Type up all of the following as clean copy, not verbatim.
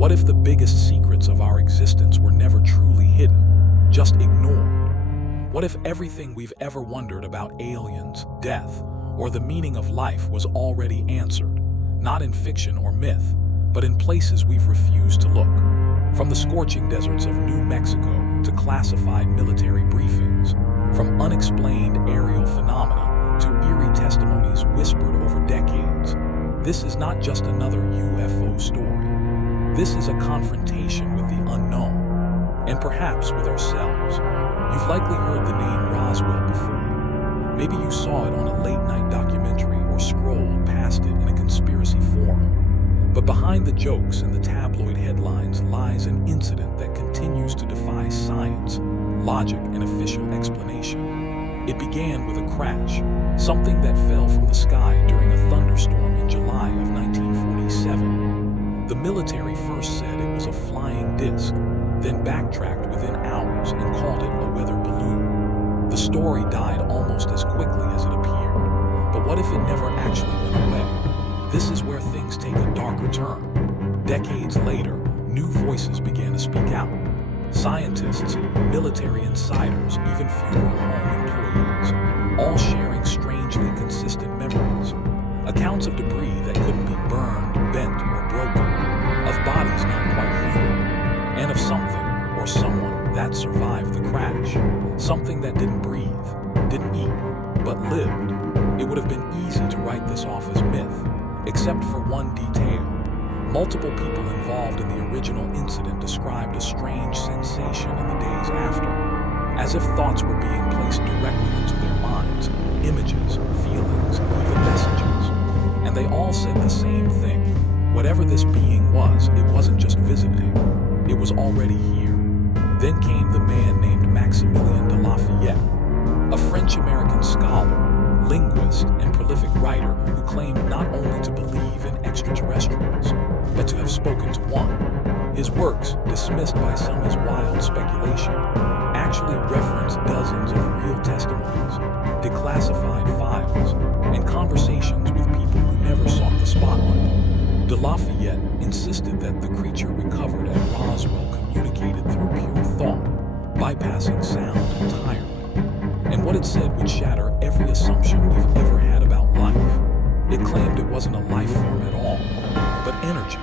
What if the biggest secrets of our existence were never truly hidden, just ignored? What if everything we've ever wondered about aliens, death, or the meaning of life was already answered, not in fiction or myth, but in places we've refused to look? From the scorching deserts of New Mexico to classified military briefings, from unexplained aerial phenomena to eerie testimonies whispered over decades, this is not just another UFO story. This is a confrontation with the unknown, and perhaps with ourselves. You've likely heard the name Roswell before. Maybe you saw it on a late-night documentary or scrolled past it in a conspiracy forum. But behind the jokes and the tabloid headlines lies an incident that continues to defy science, logic, and official explanation. It began with a crash, something that fell from the sky during a thunderstorm in July of 1947. The military first said it was a flying disc, then backtracked within hours and called it a weather balloon. The story died almost as quickly as it appeared. But what if it never actually went away? This is where things take a darker turn. Decades later, new voices began to speak out. Scientists, military insiders, even funeral home employees, all sharing strangely consistent memories. Accounts of debris that couldn't be burned, bent, or broken, of bodies not quite human, and of something or someone that survived the crash. Something that didn't breathe, didn't eat, but lived. It would have been easy to write this off as myth, except for one detail. Multiple people involved in the original incident described a strange sensation in the days after, as if thoughts were being placed directly into their minds, images, feelings, even messages. And they all said the same thing. Whatever this being was, it wasn't just visiting, it was already here. Then came the man named Maximillien De Lafayette, a French-American scholar, linguist, and prolific writer who claimed not only to believe in extraterrestrials, but to have spoken to one. His works, dismissed by some as wild speculation, actually reference dozens of real testimonies, declassified files, and conversations with people who never sought the spotlight. De Lafayette insisted that the creature recovered at Roswell communicated through pure thought, bypassing sound entirely. And what it said would shatter every assumption we've ever had about life. It claimed it wasn't a life form at all, but energy,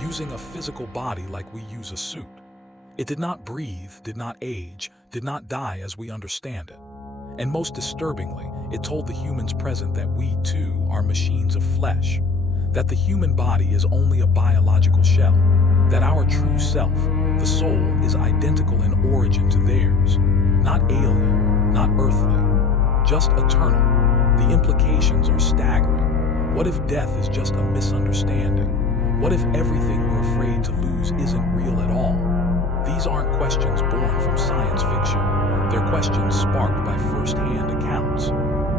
using a physical body like we use a suit. It did not breathe, did not age, did not die as we understand it. And most disturbingly, it told the humans present that we too are machines of flesh, that the human body is only a biological shell, that our true self, the soul, is identical in origin to theirs, not alien, not earthly, just eternal. The implications are staggering. What if death is just a misunderstanding? What if everything we're afraid to lose isn't real at all? These aren't questions born from science fiction. They're questions sparked by first-hand accounts.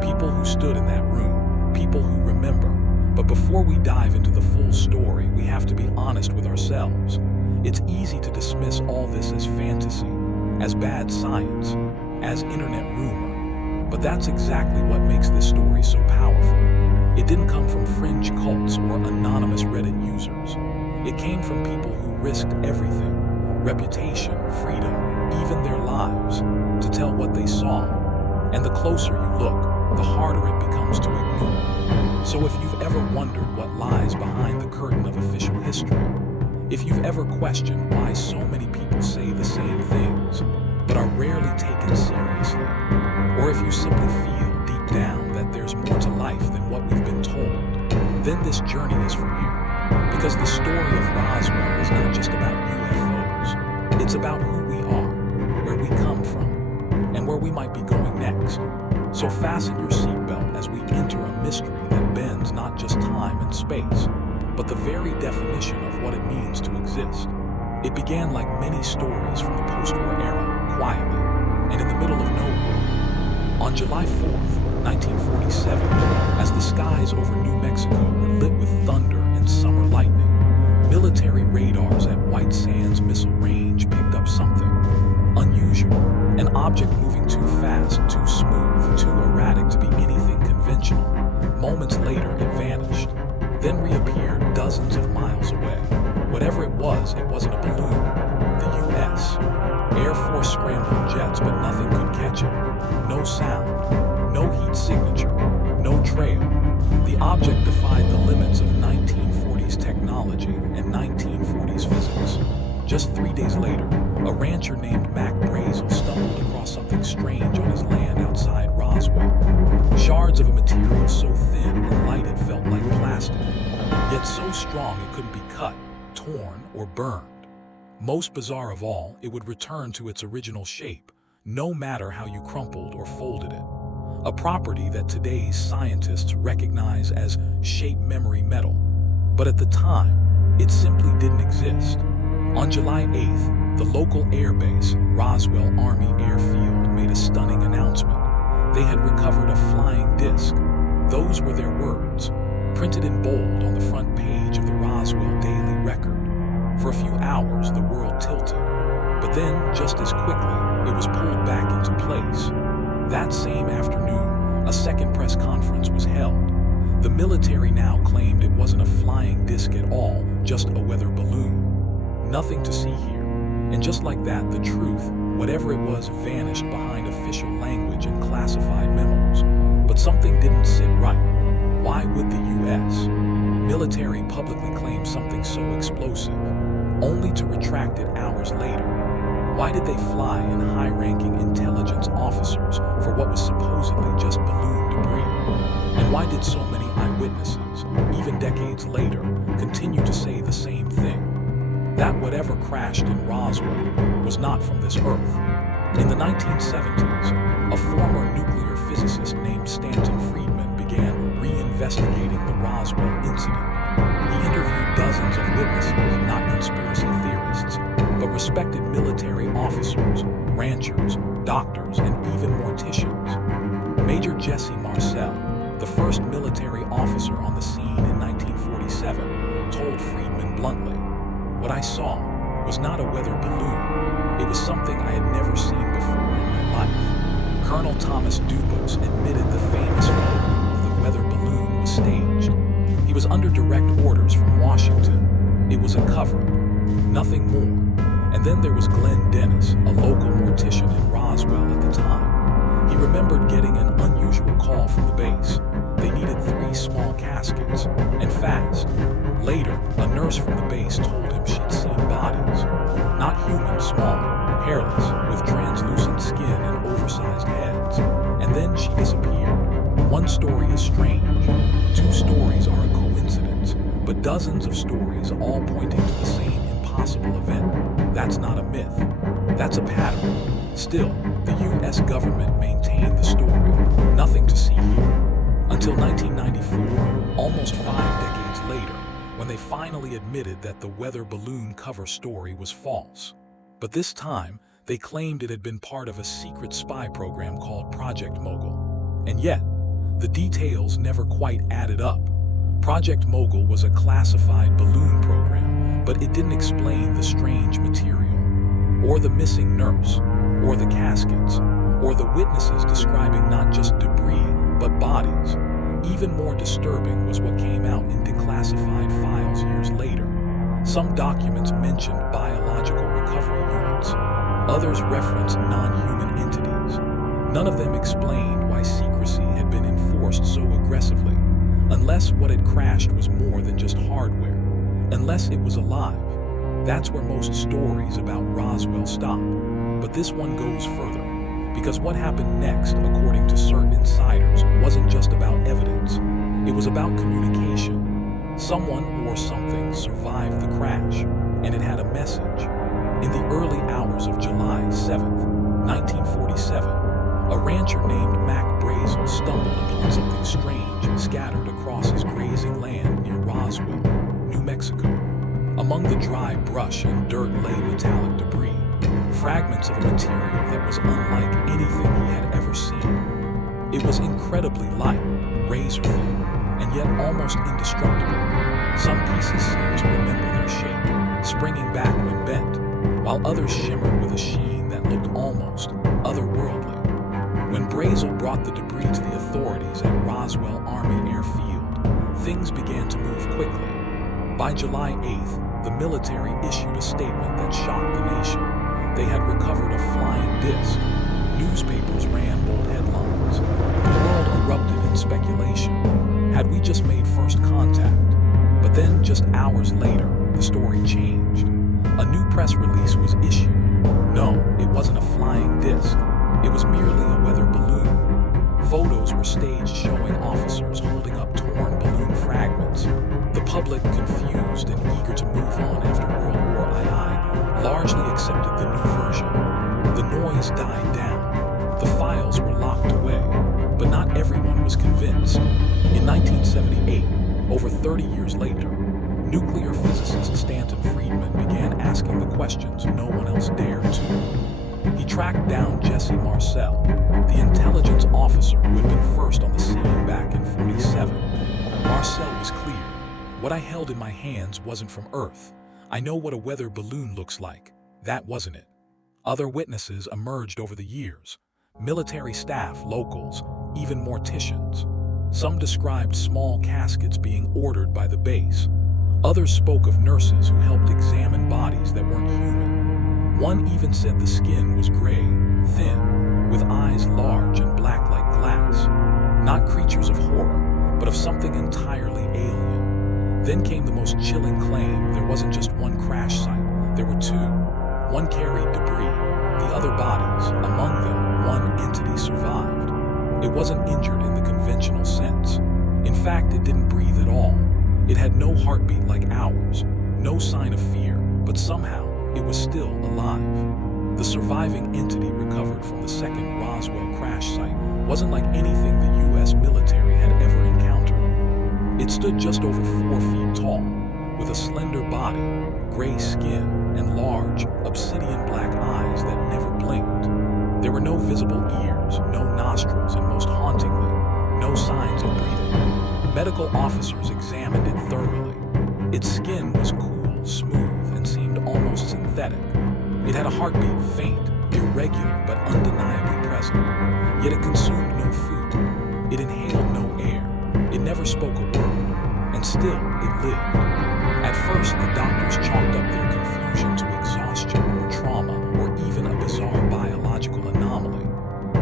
People who stood in that room, people who remember. But before we dive into the full story, we have to be honest with ourselves. It's easy to dismiss all this as fantasy, as bad science, as internet rumor. But that's exactly what makes this story so powerful. It didn't come from fringe cults or anonymous Reddit users. It came from people who risked everything, reputation, freedom, even their lives, to tell what they saw. And the closer you look, the harder it becomes to ignore. So if you've ever wondered what lies behind the curtain of official history, if you've ever questioned why so many people say the same things, but are rarely taken seriously, or if you simply feel deep down that there's more to life than what we've been told, then this journey is for you. Because the story of Roswell is not just about UFOs. It's about who we are, where we come from, and where we might be going next. So fasten your seatbelt as we enter a mystery that bends not just time and space, but the very definition of what it means to exist. It began like many stories from the post-war era, quietly, and in the middle of nowhere. On July 4th, 1947, as the skies over New Mexico were lit with thunder and summer lightning, military radars at White Sands Missile Range picked up something unusual, an object moving too fast, too smooth, too erratic to be anything conventional. Moments later, it vanished, then reappeared dozens of miles away. whatever it wasn't a balloon. The U.S. Air Force scrambled jets, but nothing could catch it. No sound, no heat signature, no trail. The object defied the limits of 1940s technology and 1940s physics. Just 3 days later, a rancher named Mac Brazel stumbled across something strange on his land outside Roswell. Shards of a material so thin and light it felt like plastic, yet so strong it couldn't be cut, torn, or burned. Most bizarre of all, it would return to its original shape, no matter how you crumpled or folded it. A property that today's scientists recognize as shape memory metal. But at the time, it simply didn't exist. On July 8th, the local airbase, Roswell Army Airfield, made a stunning announcement. They had recovered a flying disc. Those were their words, printed in bold on the front page of the Roswell Daily Record. For a few hours, the world tilted. But then, just as quickly, it was pulled back into place. That same afternoon, a second press conference was held. The military now claimed it wasn't a flying disc at all, just a weather balloon. Nothing to see here. And just like that, the truth, whatever it was, vanished behind official language and classified memos. But something didn't sit right. Why would the U.S. military publicly claim something so explosive, only to retract it hours later? Why did they fly in high-ranking intelligence officers for what was supposedly just balloon debris? And why did so many eyewitnesses, even decades later, continue to say the same thing? That whatever crashed in Roswell was not from this Earth. In the 1970s, a former nuclear physicist named Stanton Friedman began reinvestigating the Roswell incident. He interviewed dozens of witnesses, not conspiracy theorists, but respected military officers, ranchers, doctors, and even morticians. Major Jesse Marcel, the first military officer on the scene in 1947, told Friedman bluntly, "What I saw was not a weather balloon. It was something I had never seen before in my life." Colonel Thomas Dubos admitted the famous photo of the weather balloon was staged. He was under direct orders from Washington. It was a cover-up, nothing more. And then there was Glenn Dennis, a local mortician in Roswell at the time. He remembered getting an unusual call from the base. They needed 3 small caskets, and fast. Later, a nurse from the base told him she'd seen bodies. Not human, small, hairless, with translucent skin and oversized heads. And then she disappeared. One story is strange. 2 stories are a coincidence, but dozens of stories all pointing to the same impossible event. That's not a myth. That's a pattern. Still, the U.S. government maintained the story. Nothing to see here. Until 1994, almost 5 decades later, when they finally admitted that the weather balloon cover story was false. But this time, they claimed it had been part of a secret spy program called Project Mogul. And yet, the details never quite added up. Project Mogul was a classified balloon program, but it didn't explain the strange material, or the missing nurse, or the caskets, or the witnesses describing not just debris, but bodies. Even more disturbing was what came out in declassified files years later. Some documents mentioned biological recovery units. Others referenced non-human entities. None of them explained why secrecy had been enforced so aggressively, unless what had crashed was more than just hardware, unless it was alive. That's where most stories about Roswell stop. But this one goes further, because what happened next, according to certain insiders, wasn't just about evidence. It was about communication. Someone or something survived the crash, and it had a message. In the early hours of July 7th, 1947, a rancher named Mac Brazel stumbled upon something strange scattered across his grazing land near Roswell, New Mexico. Among the dry brush and dirt lay metallic debris, fragments of a material that was unlike anything he had ever seen. It was incredibly light, razor thin, and yet almost indestructible. Some pieces seemed to remember their shape, springing back when bent, while others shimmered with a sheen that looked almost otherworldly. When Brazel brought the debris to the authorities at Roswell Army Airfield, things began to move quickly. By July 8th, the military issued a statement that shocked the nation. They had recovered a flying disc. Newspapers ran bold headlines. The world erupted in speculation. Had we just made first contact? But then, just hours later, the story changed. A new press release was issued. No, it wasn't a flying disc. It was merely a weather balloon. Photos were staged showing officers holding up torn balloon fragments. The public, confused and eager to move on after World War II, largely accepted the new version. The noise died down. The files were locked away, but not everyone was convinced. In 1978, over 30 years later, nuclear physicist Stanton Friedman began asking the questions no one else dared to. He tracked down Jesse Marcel, the intelligence officer who had been first on the scene back in '47. Marcel was clear. What I held in my hands wasn't from Earth. I know what a weather balloon looks like. That wasn't it. Other witnesses emerged over the years. Military staff, locals, even morticians. Some described small caskets being ordered by the base. Others spoke of nurses who helped examine bodies that weren't human. One even said the skin was gray, thin, with eyes large and black like glass. Not creatures of horror, but of something entirely alien. Then came the most chilling claim: there wasn't just one crash site, there were two. One carried debris, the other bodies. Among them, one entity survived. It wasn't injured in the conventional sense. In fact, it didn't breathe at all. It had no heartbeat like ours, no sign of fear, but somehow it was still alive. The surviving entity recovered from the second Roswell crash site wasn't like anything the U.S. military had ever encountered. It stood just over 4 feet tall, with a slender body, gray skin, and large, obsidian black eyes that never blinked. There were no visible ears, no nostrils, and most hauntingly, no signs of breathing. Medical officers examined it thoroughly. Its skin was cool, smooth, and seemed almost synthetic. It had a heartbeat, faint, irregular, but undeniably present. Yet it consumed no food. It inhaled no air. It never spoke a word. And still, it lived. At first, the doctors chalked up their confusion to exhaustion or trauma or even a bizarre biological anomaly.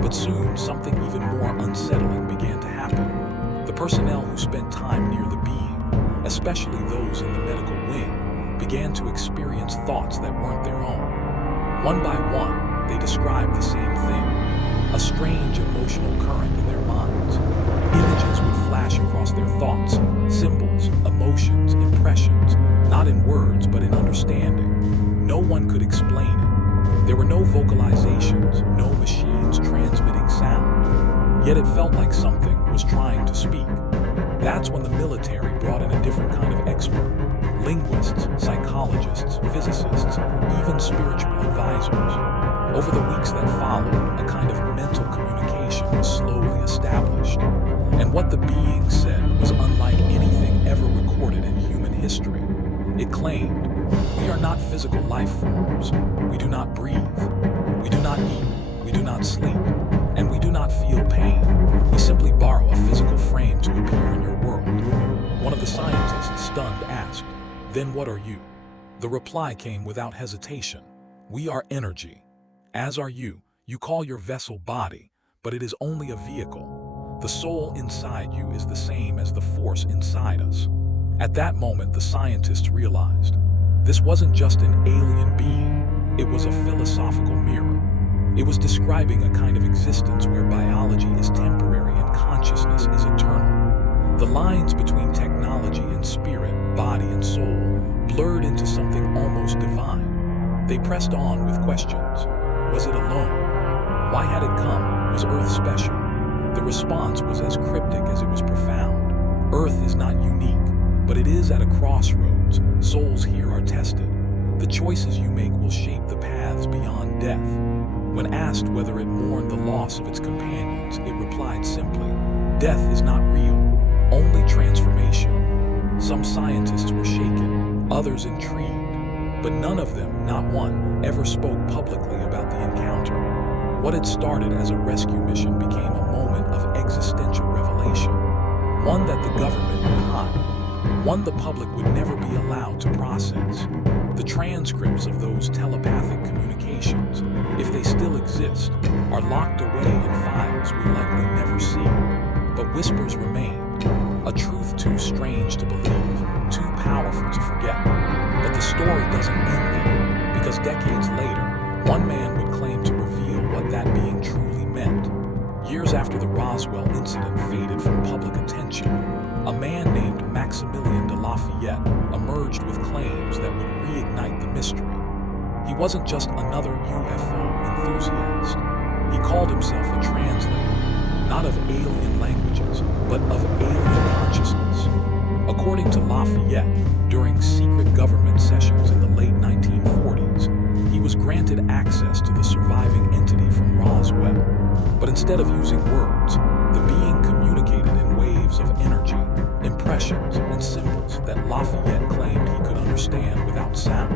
But soon, something even more unsettling began to happen. The personnel who spent time near the being, especially those in the medical wing, began to experience thoughts that weren't their own. One by one, they described the same thing: a strange emotional current in their minds. Images would flash across their thoughts, symbols, emotions, impressions, not in words but in understanding. No one could explain it. There were no vocalizations, no machines transmitting sound. Yet it felt like something was trying to speak. That's when the military brought in a different kind of expert. Linguists, psychologists, physicists, even spiritual advisors. Over the weeks that followed, a kind of mental communication was slowly established. And what the being said was unlike anything ever recorded in human history. It claimed, "We are not physical life forms. We do not breathe. We do not eat. We do not sleep. And we do not feel pain. We simply borrow a physical frame to appear in your world." One of the scientists, stunned, asked, "Then what are you?" The reply came without hesitation: "We are energy. As are you. You call your vessel body, but it is only a vehicle. The soul inside you is the same as the force inside us." At that moment, the scientists realized this wasn't just an alien being, it was a philosophical mirror. It was describing a kind of existence where biology is temporary and consciousness is eternal. The lines between technology and spirit, body and soul, blurred into something almost divine. They pressed on with questions. Was it alone? Why had it come? Was Earth special? The response was as cryptic as it was profound. Earth is not unique, but it is at a crossroads. Souls here are tested. The choices you make will shape the paths beyond death. When asked whether it mourned the loss of its companions, it replied simply, "Death is not real, only transformation." Some scientists were shaken, others intrigued, but none of them, not one, ever spoke publicly about the encounter. What had started as a rescue mission became a moment of existential revelation, one that the government would hide, one the public would never be allowed to process. The transcripts of those telepathic communications, if they still exist, are locked away in files we'll likely never see. But whispers remained, a truth too strange to believe, too powerful to forget. But the story doesn't end there, because decades later, one man would claim to reveal what that being truly meant. Years after the Roswell incident faded from public attention, a man named Maximillien De Lafayette emerged with claims that would reignite the mystery. He wasn't just another UFO enthusiast. He called himself a translator, not of alien languages, but of alien consciousness. According to Lafayette, during secret government sessions in the late 1940s, he was granted access to the surviving entity from Roswell. But instead of using words, the being communicated in waves of energy, impressions, and symbols that Lafayette claimed he could understand without sound.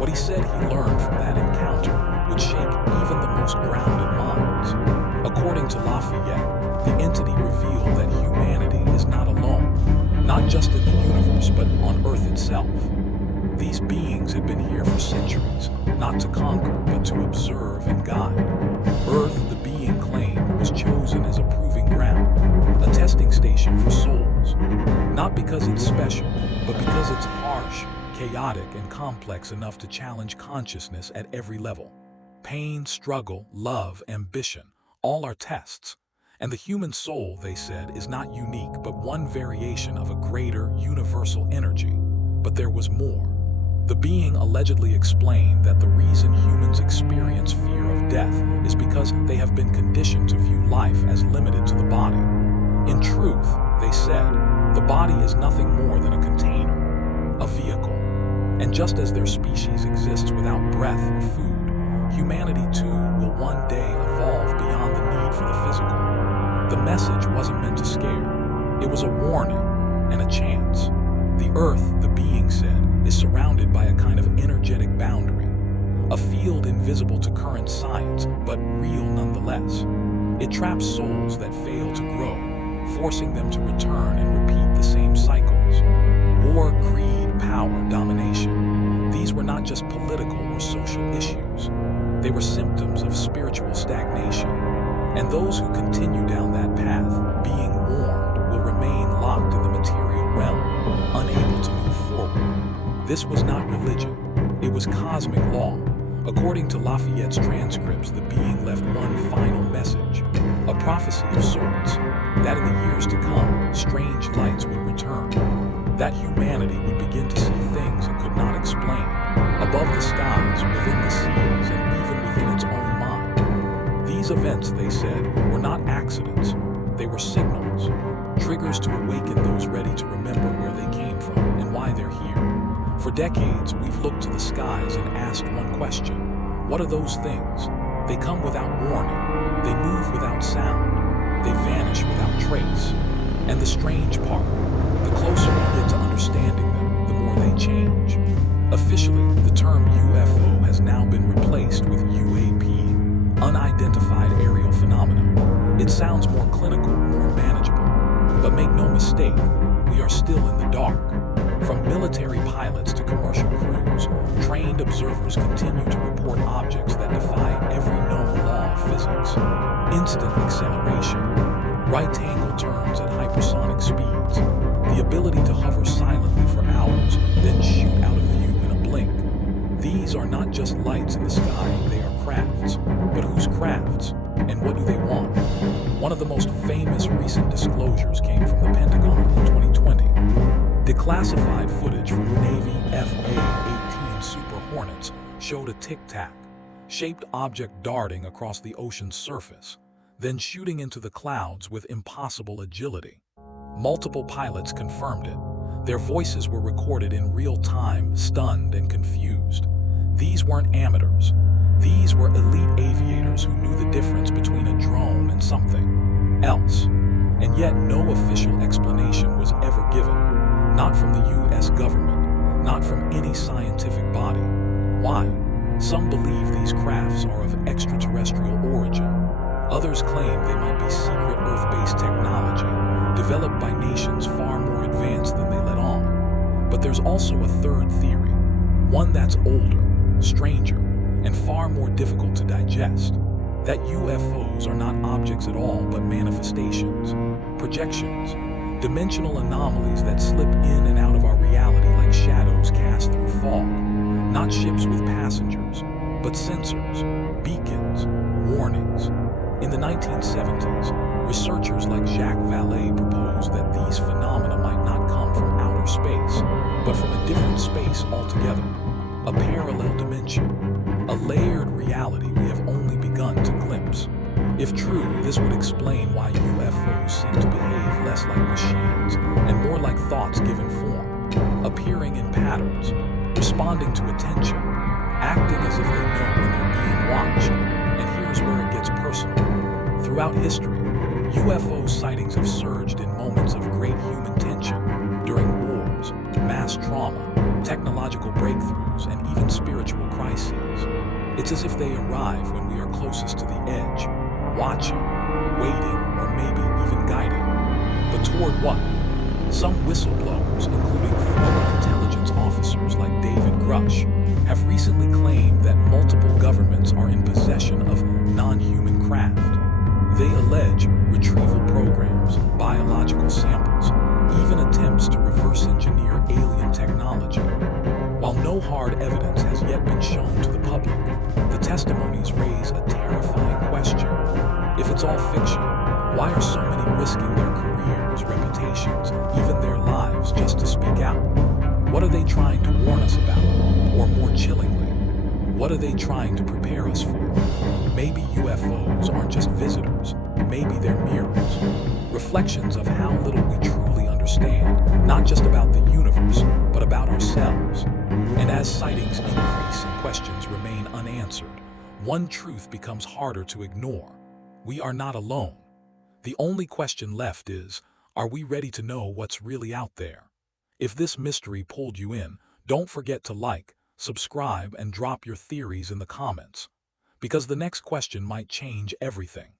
What he said he learned from that encounter would shake even the most grounded minds. According to Lafayette, the entity revealed that humanity is not alone, not just in the universe, but on Earth itself. These beings had been here for centuries, not to conquer, but to observe and guide. Earth, the being claimed, was chosen as a proving ground, a testing station for souls. Not because it's special, but because it's harsh, chaotic, and complex enough to challenge consciousness at every level. Pain, struggle, love, ambition, all are tests. And the human soul, they said, is not unique, but one variation of a greater, universal energy. But there was more. The being allegedly explained that the reason humans experience fear of death is because they have been conditioned to view life as limited to the body. In truth, they said, the body is nothing more than a container, a vehicle. And just as their species exists without breath or food, humanity too will one day evolve beyond the need for the physical. The message wasn't meant to scare. It was a warning and a chance. The Earth, the being said, is surrounded by a kind of energetic boundary, a field invisible to current science, but real nonetheless. It traps souls that fail to grow, forcing them to return and repeat the same cycles. War, greed, power, domination. These were not just political or social issues. They were symptoms of spiritual stagnation. And those who continue down that path, being warned, will remain locked in the material realm, unable to move forward. This was not religion. It was cosmic law. According to Lafayette's transcripts, the being left one final message, a prophecy of sorts, that in the years to come, strange lights would return, that humanity would begin to see things it could not explain, above the skies, within the seas, and even within its own mind. These events, they said, were not accidents. They were signals, triggers to awaken those ready to remember where they came from and why they're here. For decades, we've looked to the skies and asked one question: what are those things? They come without warning. They move without sound. They vanish without trace. And the strange part, the closer we get to understanding them, the more they change. Officially, the term UFO has now been replaced with UAP, unidentified aerial phenomena. It sounds more clinical, more manageable. But make no mistake, we are still in the dark. From military pilots to commercial crews, trained observers continue to report objects that defy every known law of physics. Instant acceleration, right-angle turns at hypersonic speeds, the ability to hover silently for hours, then shoot out of view in a blink. These are not just lights in the sky, they are crafts. But whose crafts? And what do they want? One of the most famous recent disclosures came from the Pentagon in 2020. Declassified footage from Navy FA-18 Super Hornets showed a tic-tac, shaped object darting across the ocean's surface, then shooting into the clouds with impossible agility. Multiple pilots confirmed it. Their voices were recorded in real time, stunned and confused. These weren't amateurs. These were elite aviators who knew the difference between a drone and something else. And yet no official explanation was ever given. Not from the U.S. government, not from any scientific body. Why? Some believe these crafts are of extraterrestrial origin. Others claim they might be secret Earth-based technology, developed by nations far more advanced than they let on. there's also a third theory, one that's older, stranger, and far more difficult to digest. That UFOs are not objects at all but manifestations, projections, dimensional anomalies that slip in and out of our reality like shadows cast through fog. Not ships with passengers, but sensors, beacons, warnings. In the 1970s, researchers like Jacques Vallée proposed that these phenomena might not come from outer space, but from a different space altogether, a parallel dimension, a layered reality we have only begun to glimpse. If true, this would explain why UFOs seem to behave less like machines and more like thoughts given form, appearing in patterns, responding to attention, acting as if they know when they're being watched. And here's where it gets personal. Throughout history, UFO sightings have surged in moments of great human tension, during wars, mass trauma, technological breakthroughs, and even spiritual crises. It's as if they arrive when we are closest to the edge, watching, waiting, or maybe even guiding. But toward what? Some whistleblowers, including former intelligence officers like David Grush, have recently claimed that multiple governments are in possession of non-human craft. They allege retrieval programs, biological samples, even attempts to reverse engineer alien technology. While no hard evidence has yet been shown to the public, the testimonies raise a terrifying question. If it's all fiction, why are so many risking their careers, reputations, even their lives just to speak out? What are they trying to warn us about? Or more chillingly, what are they trying to prepare us for? Maybe UFOs aren't just visitors, maybe they're mirrors, reflections of how little we truly understand, not just about the universe, but about ourselves. And as sightings increase and questions remain unanswered, one truth becomes harder to ignore. We are not alone. The only question left is, are we ready to know what's really out there? If this mystery pulled you in, don't forget to like, subscribe, and drop your theories in the comments, because the next question might change everything.